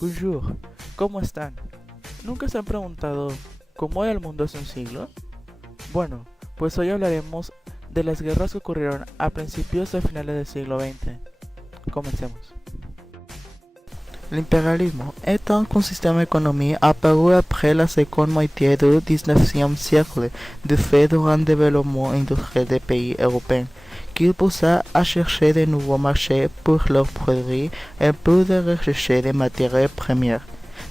Bonjour, ¿cómo están? ¿Nunca se han preguntado cómo era el mundo hace un siglo? Bueno, pues hoy hablaremos de las guerras que ocurrieron a principios y finales del siglo XX. Comencemos. L'impérialisme est un système économique apparu après la seconde moitié du XIXe siècle du fait du grand développement industriel des pays européens, qui poussa à chercher de nouveaux marchés pour leurs produits et pour de rechercher des matières premières.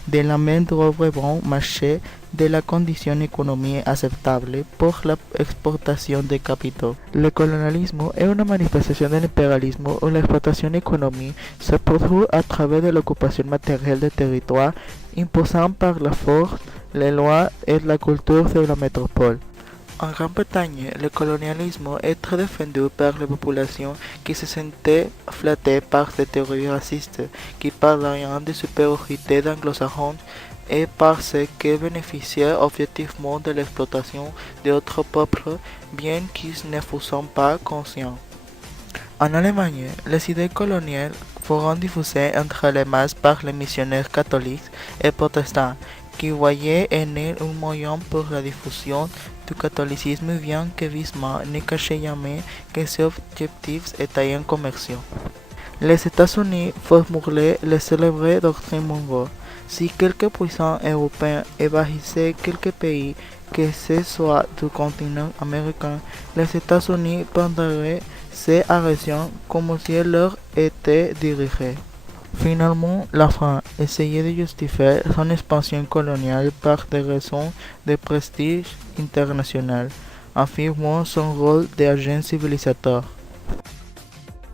De la main d'œuvre bon marché de la condition économique acceptable pour l'exportation des capitaux. Le colonialisme est une manifestation de l'impérialisme où l'exploitation économique se produit à travers de l'occupation matérielle des territoires imposant par la force, les lois et la culture de la métropole. En Grande-Bretagne, le colonialisme est très défendu par les populations qui se sentaient flattées par ces théories racistes qui parlent de supériorité d'anglo-saxons et par ceux qui bénéficiaient objectivement de l'exploitation d'autres peuples, bien qu'ils ne fussent pas conscients. En Allemagne, les idées coloniales furent diffusées entre les masses par les missionnaires catholiques et protestants qui voyaient en elle un moyen pour la diffusion du catholicisme bien que Bismarck ne cachait jamais que ses objectifs étaient commerciaux. Les États-Unis formulaient les célèbres doctrines Monroe. Si quelques puissants européens envahissaient quelques pays, que ce soit du continent américain, les États-Unis prendraient ces agressions comme si elles leur étaient dirigées. Finalement, la France essayait de justifier son expansion coloniale par des raisons de prestige international, affirmant son rôle d'agent civilisateur.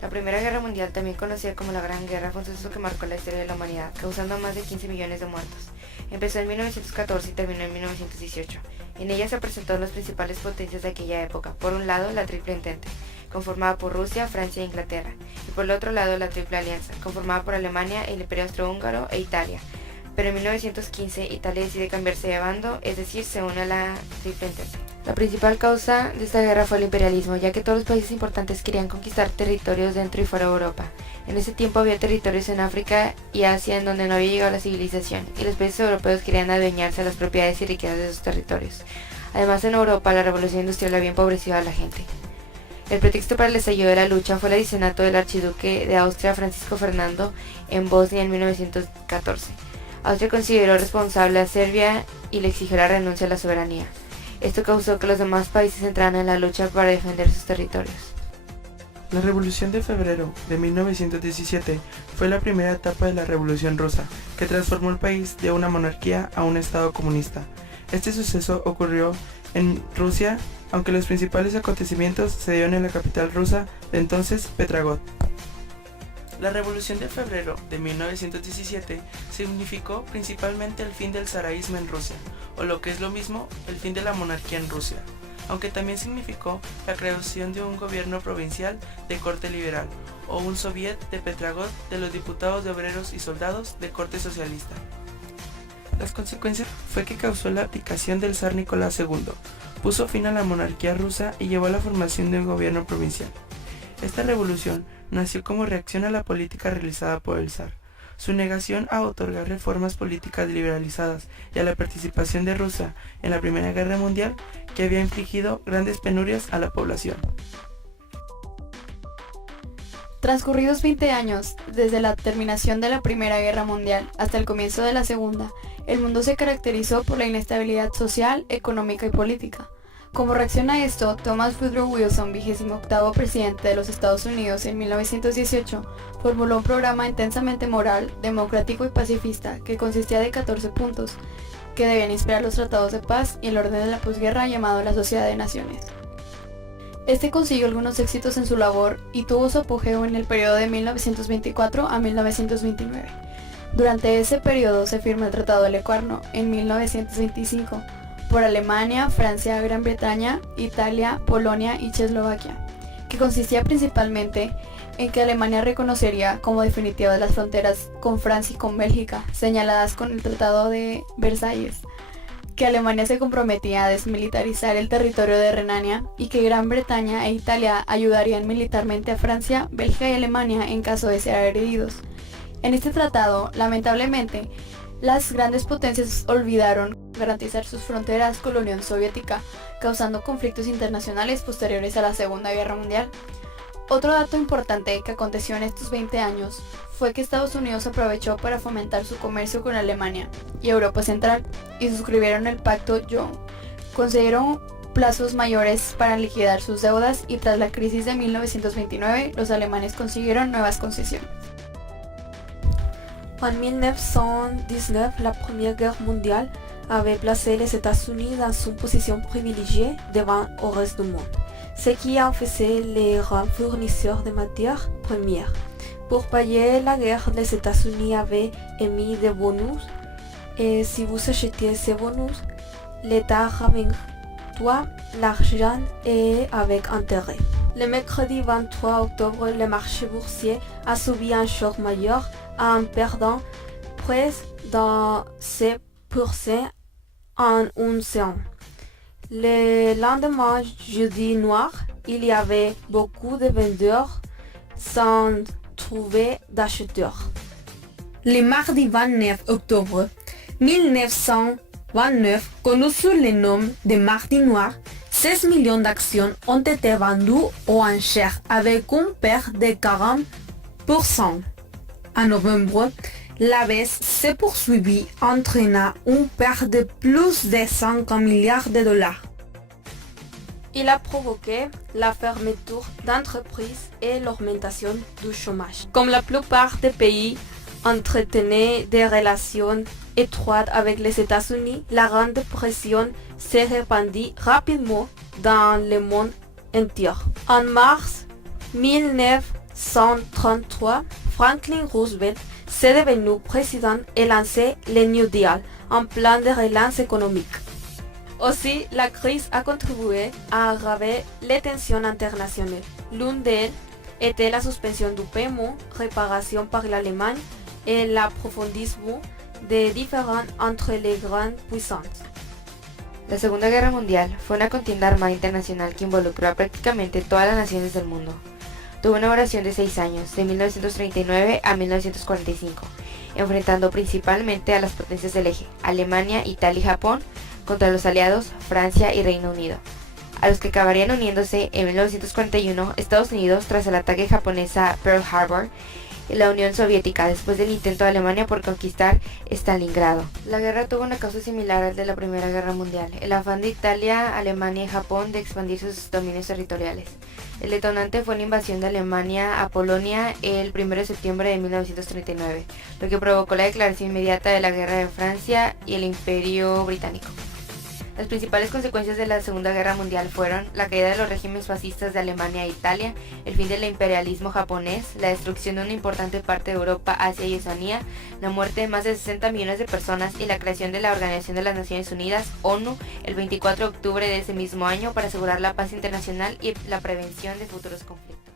La Primera Guerra Mundial, también conocida como la Gran Guerra, fue un suceso que marcó la historia de la humanidad, causando más de 15 millones de muertos. Empezó en 1914 y terminó en 1918. En ella se presentaron las principales potencias de aquella época. Por un lado, la Triple Entente, conformada por Rusia, Francia e Inglaterra, y por el otro lado, la Triple Alianza, conformada por Alemania, el Imperio Austrohúngaro e Italia. Pero en 1915 Italia decide cambiarse de bando, es decir, se une a la Triple Entente. La principal causa de esta guerra fue el imperialismo, ya que todos los países importantes querían conquistar territorios dentro y fuera de Europa. En ese tiempo había territorios en África y Asia en donde no había llegado la civilización, y los países europeos querían adueñarse de las propiedades y riquezas de esos territorios. Además, en Europa la revolución industrial había empobrecido a la gente. El pretexto para el estallido de la lucha fue el asesinato del archiduque de Austria Francisco Fernando en Bosnia en 1914. Austria consideró responsable a Serbia y le exigió la renuncia a la soberanía. Esto causó que los demás países entraran en la lucha para defender sus territorios. La Revolución de Febrero de 1917 fue la primera etapa de la Revolución Rusa, que transformó el país de una monarquía a un estado comunista. Este suceso ocurrió en Rusia, aunque los principales acontecimientos se dieron en la capital rusa de entonces, Petrograd. La Revolución de Febrero de 1917 significó principalmente el fin del zaraísmo en Rusia, o lo que es lo mismo, el fin de la monarquía en Rusia, aunque también significó la creación de un gobierno provincial de corte liberal, o un soviet de Petrograd de los diputados de obreros y soldados de corte socialista. Las consecuencias fue que causó la abdicación del zar Nicolás II, puso fin a la monarquía rusa y llevó a la formación de un gobierno provincial. Esta revolución nació como reacción a la política realizada por el zar, su negación a otorgar reformas políticas liberalizadas y a la participación de Rusia en la Primera Guerra Mundial, que había infligido grandes penurias a la población. Transcurridos 20 años, desde la terminación de la Primera Guerra Mundial hasta el comienzo de la Segunda, el mundo se caracterizó por la inestabilidad social, económica y política. Como reacción a esto, Thomas Woodrow Wilson, 28º presidente de los Estados Unidos en 1918, formuló un programa intensamente moral, democrático y pacifista que consistía de 14 puntos, que debían inspirar los tratados de paz y el orden de la posguerra llamado la Sociedad de Naciones. Este consiguió algunos éxitos en su labor y tuvo su apogeo en el periodo de 1924 a 1929. Durante ese periodo se firmó el Tratado de Locarno en 1925 por Alemania, Francia, Gran Bretaña, Italia, Polonia y Checoslovaquia, que consistía principalmente en que Alemania reconocería como definitivas las fronteras con Francia y con Bélgica, señaladas con el Tratado de Versalles, que Alemania se comprometía a desmilitarizar el territorio de Renania y que Gran Bretaña e Italia ayudarían militarmente a Francia, Bélgica y Alemania en caso de ser agredidos. En este tratado, lamentablemente, las grandes potencias olvidaron garantizar sus fronteras con la Unión Soviética, causando conflictos internacionales posteriores a la Segunda Guerra Mundial. Otro dato importante que aconteció en estos 20 años fue que Estados Unidos aprovechó para fomentar su comercio con Alemania y Europa Central y suscribieron el Pacto Young. Consiguieron plazos mayores para liquidar sus deudas y tras la crisis de 1929 los alemanes consiguieron nuevas concesiones. En 1919, la Première Guerre mondiale avait placé les États-Unis dans une position privilégiée devant le reste du monde, ce qui en faisait les grands fournisseurs de matières premières. Pour payer la guerre, les États-Unis avaient émis des bonus et si vous achetiez ces bonus, l'État revendoit l'argent et avec intérêt. Le mercredi 23 octobre, le marché boursier a subi un choc majeur en perdant près de 7% en une séance. Le lendemain, jeudi noir, il y avait beaucoup de vendeurs sans trouver d'acheteurs. Le mardi 29 octobre 1929, connu sous le nom de Mardi Noir, 16 millions d'actions ont été vendues aux enchères avec une perte de 40%. En novembre, la baisse s'est poursuivie, entraînant une perte de plus de 50 milliards de dollars. Il a provoqué la fermeture d'entreprises et l'augmentation du chômage. Comme la plupart des pays entretenaient des relations étroites avec les États-Unis, la grande dépression s'est répandue rapidement dans le monde entier. En mars 1933, Franklin Roosevelt s'est devenu président et lancé le New Deal, un plan de relance économique. Aussi, la crise a contribué à aggraver les tensions internationales. L'une d'elles était la suspension du paiement, réparation par l'Allemagne et l'approfondissement des différends entre les grandes puissances. La Segunda Guerra Mundial fue una contienda armada internacional que involucró a prácticamente todas las naciones del mundo. Tuvo una duración de 6 años, de 1939 a 1945, enfrentando principalmente a las potencias del eje, Alemania, Italia y Japón, contra los aliados Francia y Reino Unido, a los que acabarían uniéndose en 1941 Estados Unidos tras el ataque japonés a Pearl Harbor y la Unión Soviética después del intento de Alemania por conquistar Stalingrado. La guerra tuvo una causa similar al de la Primera Guerra Mundial, el afán de Italia, Alemania y Japón de expandir sus dominios territoriales. El detonante fue la invasión de Alemania a Polonia el 1 de septiembre de 1939, lo que provocó la declaración inmediata de la Guerra de Francia y el Imperio Británico. Las principales consecuencias de la Segunda Guerra Mundial fueron la caída de los regímenes fascistas de Alemania e Italia, el fin del imperialismo japonés, la destrucción de una importante parte de Europa, Asia y Oceanía, la muerte de más de 60 millones de personas y la creación de la Organización de las Naciones Unidas, ONU, el 24 de octubre de ese mismo año para asegurar la paz internacional y la prevención de futuros conflictos.